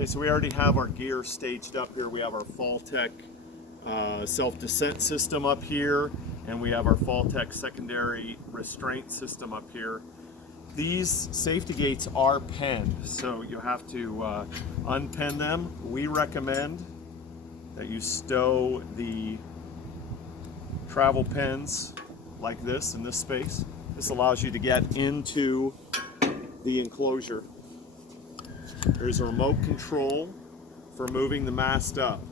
Okay, so we already have our gear staged up here. We have our Faltech self-descent system up here, and we have our Faltech secondary restraint system up here. These safety gates are penned, so you have to unpen them. We recommend that you stow the travel pens like this in this space. This allows you to get into the enclosure. There's a remote control for moving the mast up,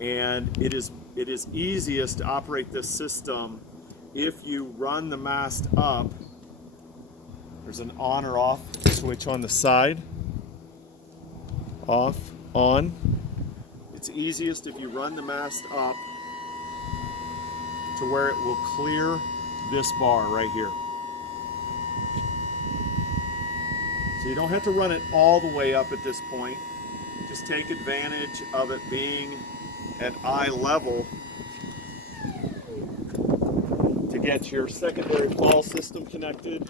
and it is easiest to operate this system if you run the mast up. There's an on or off switch on the side. Off, on. It's easiest if you run the mast up to where it will clear this bar right here. So you don't have to run it all the way up at this point. Just take advantage of it being at eye level to get your secondary fall system connected.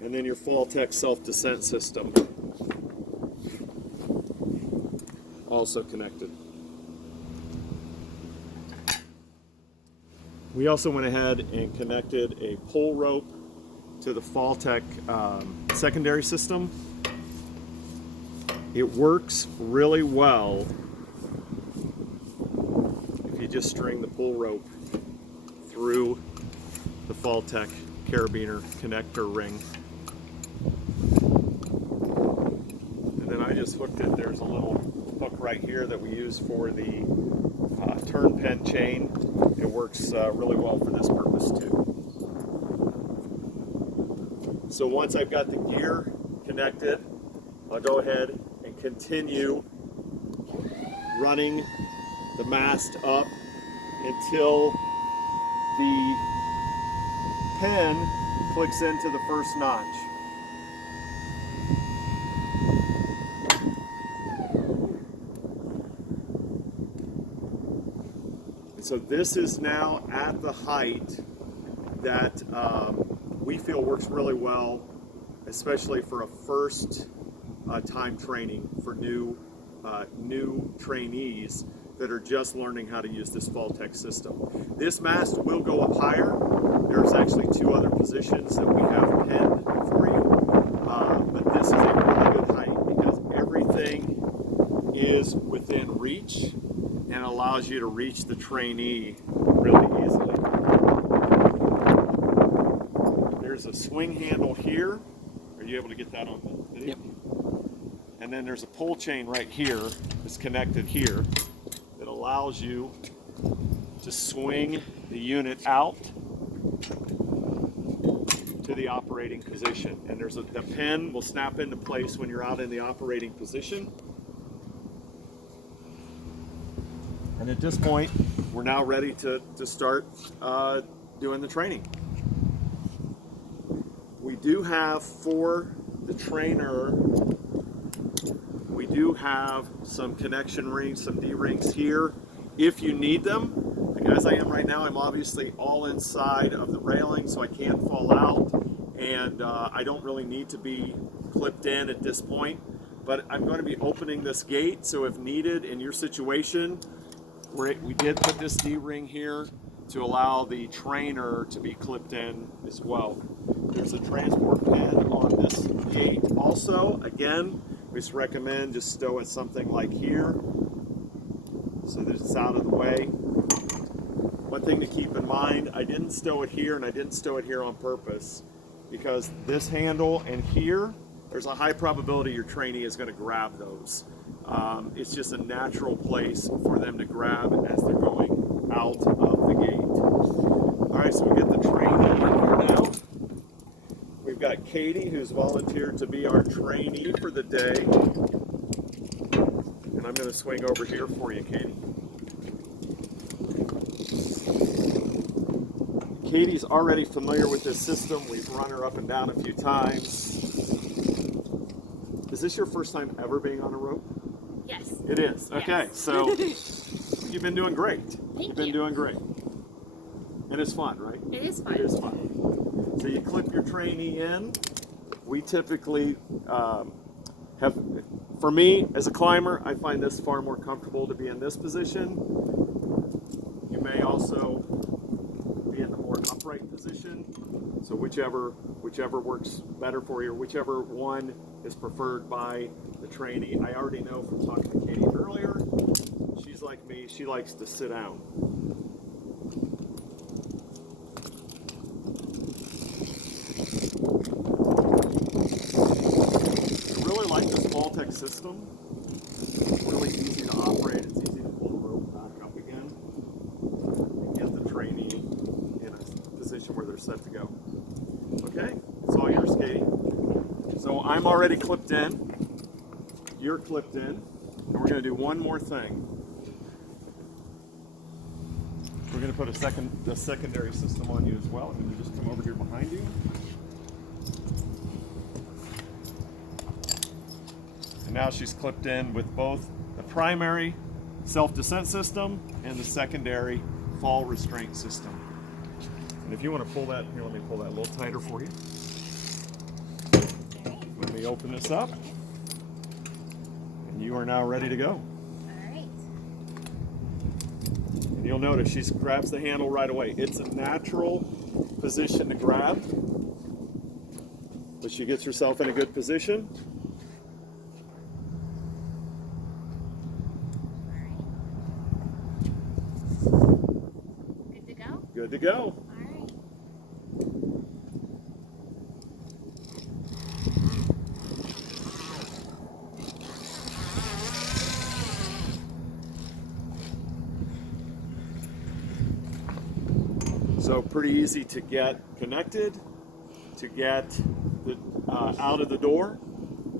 And then your Faltech self-descent system also connected. We also went ahead and connected a pull rope to the Faltech secondary system. It works really well if you just string the pull rope through the Faltech carabiner connector ring. And then I just hooked it. There's a little hook right here that we use for the turn pen chain. It works really well for this purpose too. So once I've got the gear connected, I'll go ahead and continue running the mast up until the pen clicks into the first notch. So this is now at the height that we feel works really well, especially for a first time training for new trainees that are just learning how to use this Faltech system. This mast will go up higher. There's actually two other positions that we have penned for you, but this is a really good height because everything is within reach and allows you to reach the trainee really easily. There's a swing handle here. Are you able to get that on the video? Yep. And then there's a pull chain right here that's connected here that allows you to swing the unit out to the operating position. And there's the pen will snap into place when you're out in the operating position. And at this point, we're now ready to start doing the training. We do have for the trainer, we do have some connection rings, some D-rings here if you need them. Like as I am right now, I'm obviously all inside of the railing so I can't fall out, and I don't really need to be clipped in at this point, but I'm going to be opening this gate, so if needed in your situation, we did put this D-ring here to allow the trainer to be clipped in as well. There's a transport pen on this gate also. Again, we just recommend just stow it something like here so that it's out of the way. One thing to keep in mind, I didn't stow it here, and I didn't stow it here on purpose because this handle and here, there's a high probability your trainee is going to grab those. It's just a natural place for them to grab as they're going out of the gate. All right, so we get the trainee in here now. We've got Katie, who's volunteered to be our trainee for the day. And I'm going to swing over here for you, Katie. Katie's already familiar with this system. We've run her up and down a few times. Is this your first time ever being on a rope? Yes. It is. Okay, so you've been doing great. You've been doing great. And it's fun, right? It is fun. It is fun. So you clip your trainee in. We typically have, for me as a climber, I find this far more comfortable to be in this position. You may also be in the more upright position. So whichever works better for you, or whichever one is preferred by the trainee. I already know from talking to Katie earlier, she's like me, she likes to sit down. I really like this Baltic system. It's really easy to operate, it's easy to pull the rope back up again and get the trainee in a position where they're set to go. Okay, it's all yours, Katie. So I'm already clipped in. You're clipped in. And we're going to do one more thing. We're going to put the secondary system on you as well. I'm going to just come over here behind you. And now she's clipped in with both the primary self-descent system and the secondary fall restraint system. And if you want to pull that, here, let me pull that a little tighter for you. Let me open this up. And you are now ready to go. All right. And you'll notice she grabs the handle right away. It's a natural position to grab, but she gets herself in a good position. Good to go? Good to go. All right. So pretty easy to get connected, to get out of the door,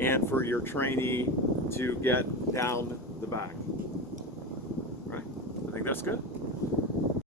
and for your trainee to get down the back. Right? I think that's good.